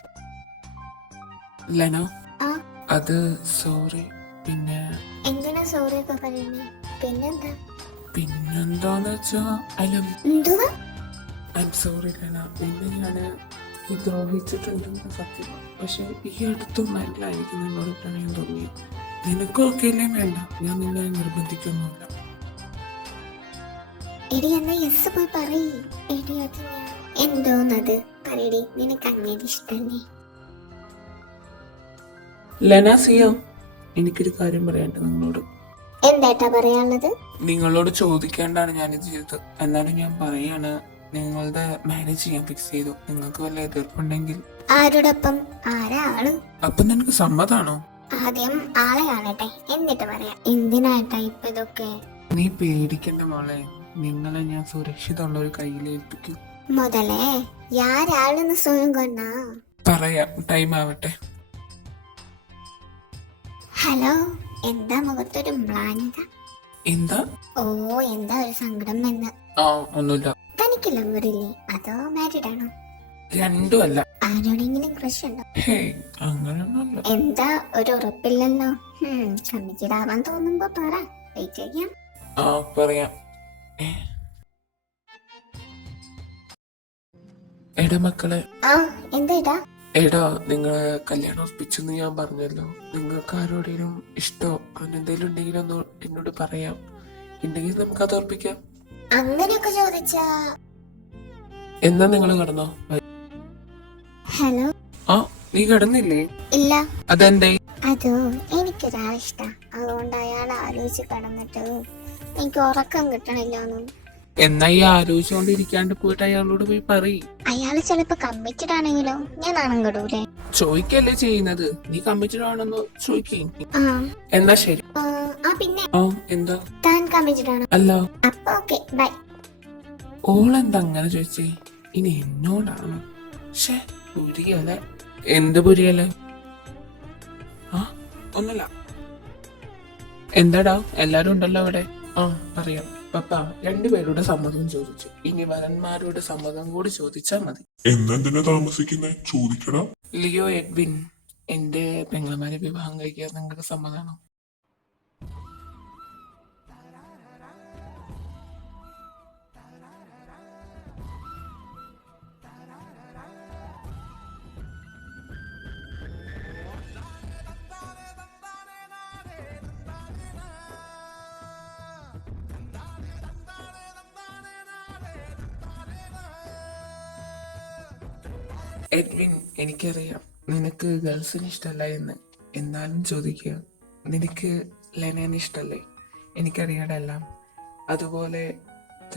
ലെനോ, ആ അത് സോറി. പിന്നെ എന്തിനാ സോറി ഒക്കെ പറയുന്നേ? പിന്നെന്താ? പിന്നെന്താന്ന് വെച്ചാ എന്തുവാ? I am sorry Lena. പിന്നെ ഞാന് ഈ ദ്രോഹിച്ചിട്ടുണ്ടെന്ന് സത്യം. പക്ഷെ ഈ അടുത്തൊന്നല്ല എനിക്ക് നിന്നോട് പ്രണയം തോന്നി. നിനക്കും ഒക്കെ അല്ലേ വേണ്ട, ഞാൻ നിന്നെ നിർബന്ധിക്കൊന്നുമില്ല. എടി എന്നാ യെസ് പോയി പറയ്. എടി അത് ഞാൻ എന്തോന്നത് പറയടി, നിനക്ക് അങ്ങനെ ഇഷ്ടല്ലേ? ലെന സിയ, എനിക്കൊരു കാര്യം പറയാനുണ്ട് നിങ്ങളോട്. എന്തായിട്ടാ പറയാനുള്ളത്? നിങ്ങളോട് ചോദിക്കേണ്ടാണ് ഞാനിത് ചെയ്തത്, എന്നാലും ഞാൻ പറയാണ്. നിങ്ങളുടെ മാരേജ് ഞാൻ ഫിക്സ് ചെയ്തു. നിങ്ങൾക്ക് വല്ല എതിർപ്പുണ്ടെങ്കിൽ. ആരോടൊപ്പം? ആരാ ആള്? അപ്പൊ നിനക്ക് സമ്മതാണോ? ആദ്യം ആളെ കാണട്ടെ, എന്നിട്ട് പറയാം. എന്തിനായിട്ടാ ഇപ്പൊ ഇതൊക്കെ? നീ പേടിക്കണ്ട മോളെ, നിങ്ങളെ ഞാൻ സുരക്ഷിതമുള്ള ഒരു കയ്യിലേൽപ്പിക്കും. മുതലേ യാരാളെന്ന് സ്വയം കൊണ്ടാ. പറയാം, ടൈം ആവട്ടെ. ഹലോ, എന്താ മുഖത്തൊരു മ്ലാനത? എന്താ? ഓ, എന്താ ഒരു സങ്കടം എന്ന്? ആ, ഒന്നുമില്ല. തനിക്ക് ലവറില്ലേ അതോ മാരീഡ് ആണോ? രണ്ടും അല്ല. ആരോടെങ്കിലും ക്രഷ് ഉണ്ടോ? ഹേ, അങ്ങനെയൊന്നുമല്ല. എന്താ ഒരു ഉറപ്പില്ലല്ലോ. കമ്മിറ്റഡ് ആവാൻ തോന്നുമ്പോ പറ, വെയിറ്റ് ചെയ്യാം. ആ, പറയാം. എടാ മക്കളെ. ആ, എന്താ? എടാ, നിങ്ങള് കല്യാണം ഉറപ്പിച്ചെന്ന് ഞാൻ പറഞ്ഞല്ലോ. നിങ്ങൾക്ക് ആരോടെങ്കിലും ഇഷ്ടോ അങ്ങനെ എന്തെങ്കിലും ഉണ്ടെങ്കിലും ഒന്ന് എന്നോട് പറയാം. ഉണ്ടെങ്കിൽ നമുക്ക് അത് ഉറപ്പിക്കാം. അങ്ങനെയൊക്കെ ചോദിച്ചാ. എന്നാ നിങ്ങൾ കിടന്നോ? ഹലോ. ആ, നീ കിടന്നില്ലേ? ഇല്ല. അതെന്തേ? അതോ എനിക്കൊരാളിഷ്ട, അതുകൊണ്ട് അയാൾ ആലോചിച്ച് കിടന്നിട്ട് എനിക്ക് ഉറക്കം കിട്ടണില്ലോന്നും. എന്നാ ഈ ആലോചിച്ചുകൊണ്ടിരിക്കാണ്ട് പോയിട്ട് അയാളോട് പോയി പറയും. അയാള് ചിലപ്പോ കമ്മിറ്റഡ് ആണെങ്കിലോ? ഞാൻ നാണം കെടൂലേ? ചോദിക്കല്ലേ ചെയ്യുന്നത്, നീ കമ്മിറ്റഡ് ആണെന്ന് ചോദിക്കും. ആ. എന്നാ ശരി. പിന്നെ എന്താ? താൻ കമ്മിറ്റഡ് ആണോ? അല്ല. അപ്പൊ ഓക്കെ, ബൈ. ഓളെന്താ അങ്ങനെ ചോദിച്ചേ? ഇനി എന്നോടാണോ? ഷേ, പുരിയല്ലേ. എന്ത് പുരിയല്ലേ? ആ, ഒന്നല്ല. എന്താടാ, എല്ലാരും ഉണ്ടല്ലോ അവിടെ. ആ, പറയാം. പപ്പ രണ്ടുപേരുടെ സമ്മതം ചോദിച്ചു, ഇനി വരന്മാരുടെ സമ്മതം കൂടി ചോദിച്ചാ മതി. എന്നെന്തിനാ താമസിക്കുന്നേ? ചോദിക്കടാ. ലിയോ എഡ്വിൻ, എന്റെ പെങ്ങളമാരെ വിവാഹം കഴിക്കാൻ നിങ്ങൾക്ക് സമ്മതമാണോ? എഡ്വിൻ, എനിക്കറിയാം നിനക്ക് ഗേൾസിന് ഇഷ്ടമല്ല എന്ന്, എന്നാലും ചോദിക്കുക. നിനക്ക് ലെനേനെ ഇഷ്ടമല്ലേ? എനിക്കറിയാടെ എല്ലാം. അതുപോലെ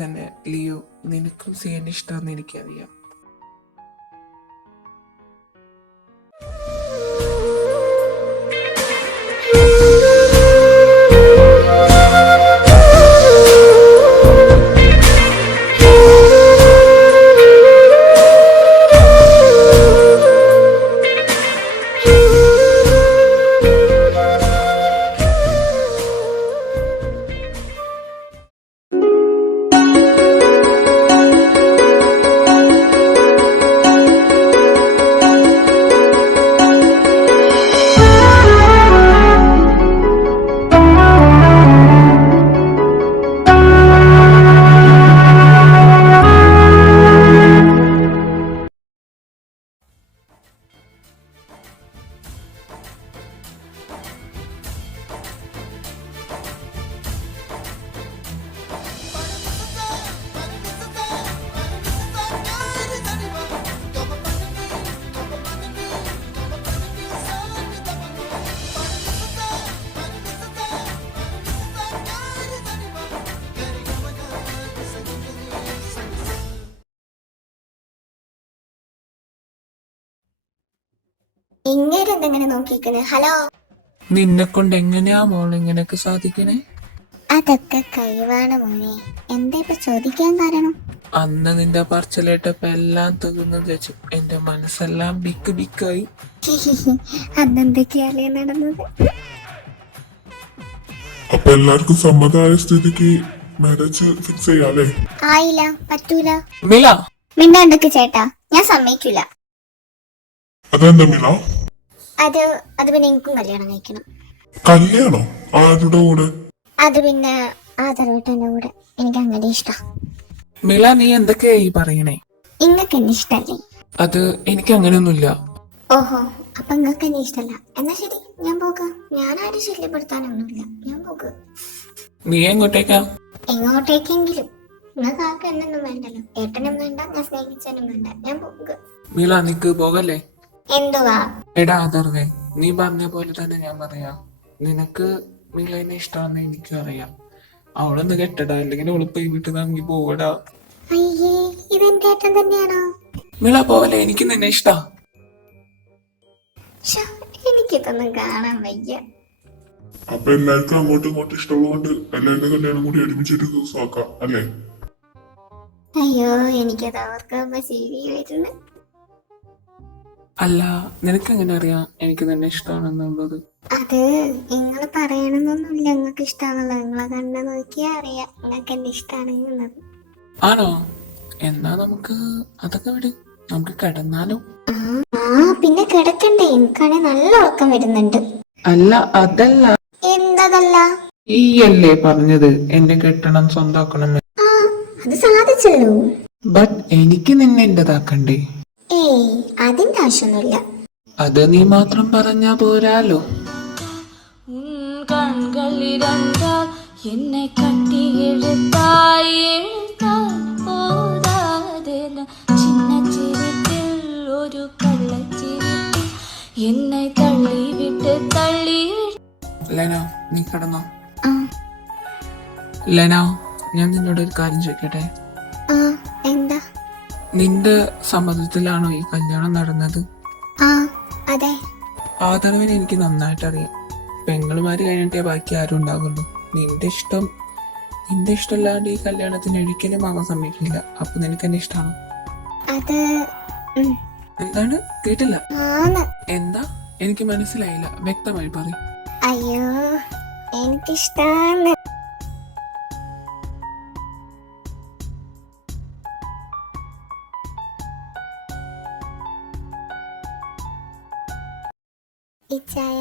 തന്നെ ലിയോ, നിനക്കും സിയനെ ഇഷ്ടമാണെന്ന് എനിക്കറിയാം. ഇങ്ങനെ എന്തെങ്ങനെ നോക്കിക്കണേ? ഹലോ. നിന്നെ കൊണ്ട് എങ്ങനെയാ മോൾ ഇങ്ങനെയൊക്കെ സാധിക്കണേ? അതൊക്കെ കഴിവാണ് മോനെ. എന്താ ഇപ്പൊ ചോദിക്കാൻ കാരണം? അന്ന് നിന്റെ പറച്ചിലേട്ടപ്പോ എല്ലാം തീർന്നു വെച്ചു. എന്റെ മനസ്സെല്ലാം ബിക്കായി. അന്നെന്തൊക്കെയല്ലേ നടന്നത്? അപ്പൊ എല്ലാവർക്കും സമ്മതമായ സ്ഥിതിക്ക് മാരേജ് ഫിക്സ് ചെയ്യാല്ലേ? ആയില്ല, പറ്റൂല. മില, മിണ്ടാണ്ടൊക്കെ ചേട്ടാ, ഞാൻ സമ്മതിക്കൂല. അതെന്താ മില? അത് പിന്നെ എനിക്കും കല്യാണം കഴിക്കണം. കല്യാണോ? ആരുടെ കൂടെ? അത് പിന്നെ ആദരവേട്ടന്റെ കൂടെ. എനിക്ക് അങ്ങനെ ഇഷ്ടം. മില, നീ എന്തൊക്കെയാ ഈ പറയണേ? ഇങ്ങക്ക് എന്നെ ഇഷ്ടല്ലേ? അത് എനിക്ക് അങ്ങനെയൊന്നുമില്ല. ഓഹോ, അപ്പൊ ഇങ്ങക്ക് എന്നെ ഇഷ്ടല്ല. എന്നാ ശരി, ഞാൻ പോകാം. ഞാൻ ആരും ശല്യപ്പെടുത്താനൊന്നുമില്ല, ഞാൻ പോകാം. നീ എങ്ങോട്ടേക്കാ? എങ്ങോട്ടേക്കെങ്കിലും. നിങ്ങൾക്ക് ആർക്കും എന്നൊന്നും വേണ്ടല്ലോ. ഏട്ടനും വേണ്ട, ഞാൻ സ്നേഹിച്ചനും വേണ്ട. ഞാൻ പോകുക. മീല നിക്ക് പോകല്ലേ. എന്തുവാ? എടാ അതർവേ, നീ പറഞ്ഞ പോലെ തന്നെ ഞാൻ പറയാം. നിനക്ക് മീലേനെ ഇഷ്ടമാണെന്ന് എനിക്കും അറിയാം. അവളൊന്ന് കെട്ടടാ, അല്ലെങ്കിൽ അവള് പോയി വീട്ടിൽ നിന്ന് പോവടാ. അയ്യേ, ഇതെന്റെ ഏട്ടൻ തന്നെയാണോ? മീള പോവല്ലേ, എനിക്ക് നിന്നെ ഇഷ്ടാ. ശ്ശോ, എനിക്കിതൊന്നും കാണാൻ വയ്യ. അപ്പൊ എല്ലാവർക്കും അങ്ങോട്ടും ഇങ്ങോട്ടും ഇഷ്ടമുള്ളതുകൊണ്ട് എല്ലാവരുടെ കല്യാണം കൂടി ഒരുമിച്ചൊരു ദിവസം ആക്കാം അല്ലേ? അയ്യോ, എനിക്കത് ഓർക്കുമ്പോ ചിരി വരുന്നു. അല്ല, നിനക്ക് എങ്ങനെ അറിയാം എനിക്ക് നിന്നെ ഇഷ്ടമാണെന്നുള്ളത്? അത് നിങ്ങൾ പറയണമെന്നൊന്നുമില്ല. നിങ്ങൾക്ക് ഇഷ്ടമാണല്ലോ. നിങ്ങളെ കണ്ണ് നോക്കിയാ അറിയാം നിങ്ങൾക്ക് എന്നെ ഇഷ്ടമാണ്. ആണോ? എന്നാ നമുക്ക് അതൊക്കെ വിട്, നമുക്ക് കിടന്നാലോ? പിന്നെ കിടക്കണ്ടേ? എനിക്കാണെ നല്ല ഉറക്കം വരുന്നുണ്ട്. അല്ല അതല്ല. എന്തതല്ല? ഈ അല്ലേ പറഞ്ഞത് എന്നെ കെട്ടണം, സ്വന്താക്കണം. ആ, അത് സാധിച്ചല്ലോ. ബട്ട് എനിക്ക് നിന്നെ എന്റേതാക്കണ്ടേ? ഏയ്, അതിന്റെ ആവശ്യമൊന്നുമില്ല. അത് നീ മാത്രം പറഞ്ഞാ പോരാലോ. കൺകളിരണ്ടാൽ എന്നെ കട്ടി എഴുത്തായി എഴുത്താൽ പോരാതെ ചിന്ന ചിരിപ്പിൽ ഒരു കള്ളച്ചിരിപ്പിൽ എന്നെ തള്ളിവിട്ട് തള്ളി. ലെന, നീ കിടന്നോ? ആ ലെന, ഞാൻ നിന്നോട് ഒരു കാര്യം ചോദിക്കട്ടെ. ആ, എന്താ? നിന്റെ സമ്മതത്തിലാണോ ഈ കല്യാണം നടന്നത്? ആ, അതെ. ആദരവിനെ എനിക്ക് നന്നായിട്ട് അറിയാം. പെങ്ങളുമാര് കഴിഞ്ഞിട്ടേ ബാക്കി ആരും ഉണ്ടാകുള്ളൂ. നിന്റെ ഇഷ്ടമല്ലാണ്ട് ഈ കല്യാണത്തിന് ഒരിക്കലും ആവാൻ സമ്മതിക്കില്ല. അപ്പൊ നിനക്ക് എന്നെ ഇഷ്ടമാണോ? അത് എന്താണ്? കേട്ടില്ല. ആന്ന്. എന്താ? എനിക്ക് മനസ്സിലായില്ല, വ്യക്തമായി പറയും. അയ്യോ, എനിക്കിഷ്ടാന്ന്. ഈ ചായ,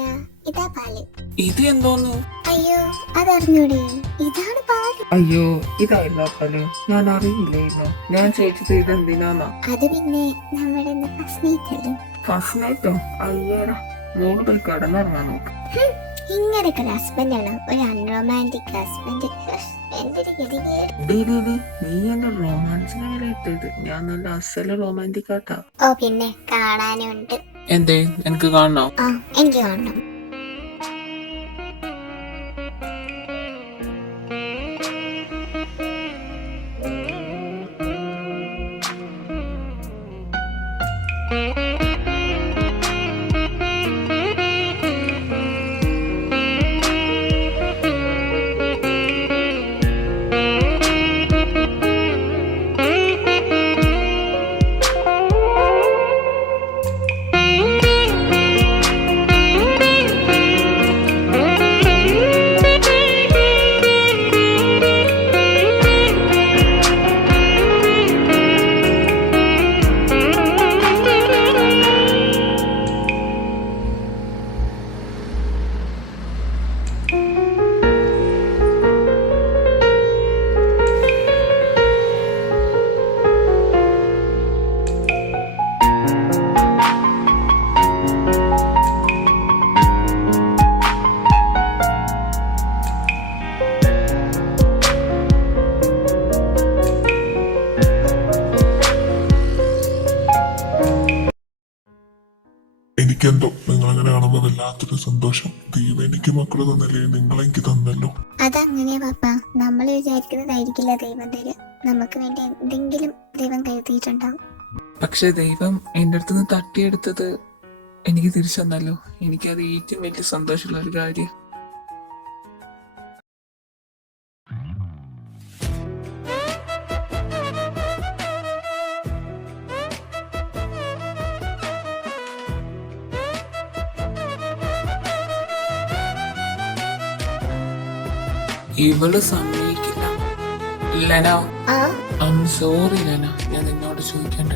ഇതാ പാല്. ഇത് എന്തോന്നു? അയ്യോ, അതറിഞ്ഞൂടെ? ഇതാണ് പാല്. അയ്യോ, ഇതായിരുന്നോ പാല്? ഞാൻ അറിയില്ലായിരുന്നു. ഞാൻ ചോദിച്ചത് ഇതെന്തിനാന്നാ. അത് പിന്നെ നമ്മുടെ ഫസ്റ്റ് നൈറ്റ് അല്ലേ? ഫസ്റ്റ് നൈറ്റോ? അയ്യോടാ, മോള് പോയി കിടന്നിറങ്ങാൻ നോക്ക്. ഇങ്ങനൊക്കെ ഒരു ഹസ്ബൻഡാണ്, ഒരു അൺറൊമാൻറ്റിക് ഹസ്ബൻഡ്. എന്തൊരു ഗതികേട്. നീ എന്റെ റൊമാൻസിനെ വിലയിട്ടത്. ഞാൻ നല്ല അസല റൊമാൻറ്റിക് ആട്ടാ. ഓ, പിന്നെ കാണാനും ഉണ്ട്. എന്തേ, എനിക്ക് കാണണോ? ആ, എനിക്ക് കാണണം. എനിക്കെന്തോ നിങ്ങളങ്ങനെ കാണുമ്പോൾ വല്ലാത്തൊരു സന്തോഷം. ദൈവം എനിക്ക് മക്കള് തന്നില്ലേ, നിങ്ങളെനിക്ക് തന്നല്ലോ. അതങ്ങനെയാ പാപ്പ. നമ്മൾ വിചാരിക്കുന്നതായിരിക്കില്ല ദൈവം തരിക. നമുക്ക് വേണ്ടി എന്തെങ്കിലും ദൈവം കരുതിയിട്ടുണ്ടാവും. പക്ഷെ ദൈവം എന്റെ അടുത്തുനിന്ന് തട്ടിയെടുത്തത് എനിക്ക് തിരിച്ചു തന്നല്ലോ. എനിക്കത് ഏറ്റവും വലിയ സന്തോഷമുള്ള ഒരു കാര്യം. ഇവള് സമ്മതിക്കില്ല. Lena, I am sorry Lena, ഞാൻ നിന്നോട് ചോദിക്കേണ്ട